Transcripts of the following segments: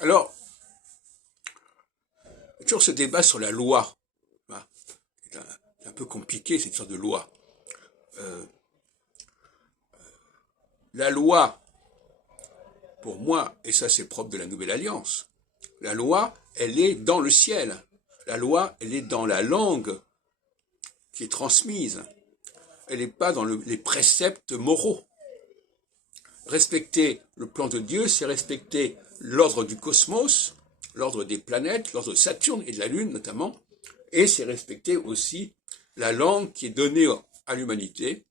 Alors, toujours ce débat sur la loi. Voilà. C'est un peu compliqué, cette sorte de loi. Euh, la loi, pour moi, et ça c'est propre de la Nouvelle Alliance, la loi, elle est dans le ciel. La loi, elle est dans la langue qui est transmise. Elle n'est pas dans les préceptes moraux. Respecter le plan de Dieu, c'est respecter l'ordre du cosmos, l'ordre des planètes, l'ordre de Saturne et de la Lune notamment, et c'est respecter aussi la langue qui est donnée à l'humanité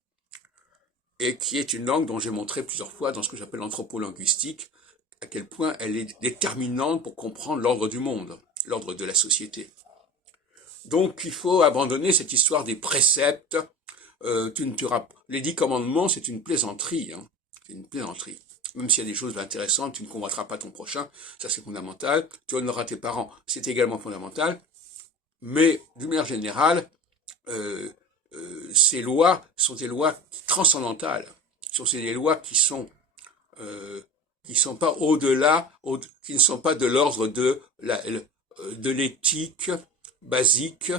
et qui est une langue dont j'ai montré plusieurs fois dans ce que j'appelle l'anthropolinguistique, à quel point elle est déterminante pour comprendre l'ordre du monde, l'ordre de la société. Donc il faut abandonner cette histoire des préceptes. Les 10 commandements, c'est une plaisanterie. Hein. C'est une plaisanterie. Même s'il y a des choses intéressantes, tu ne convoiteras pas ton prochain, ça c'est fondamental. Tu honoreras tes parents, c'est également fondamental. Mais d'une manière générale, ces lois sont des lois transcendantales. Ce sont des lois qui sont pas au-delà, qui ne sont pas de l'ordre de l'éthique basique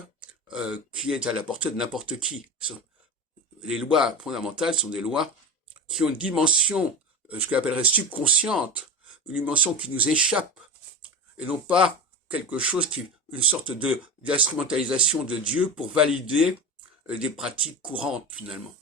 qui est à la portée de n'importe qui. Les lois fondamentales sont des lois qui ont une dimension, ce que j'appellerais subconsciente, une dimension qui nous échappe, et non pas quelque chose une sorte d'instrumentalisation de Dieu pour valider des pratiques courantes finalement.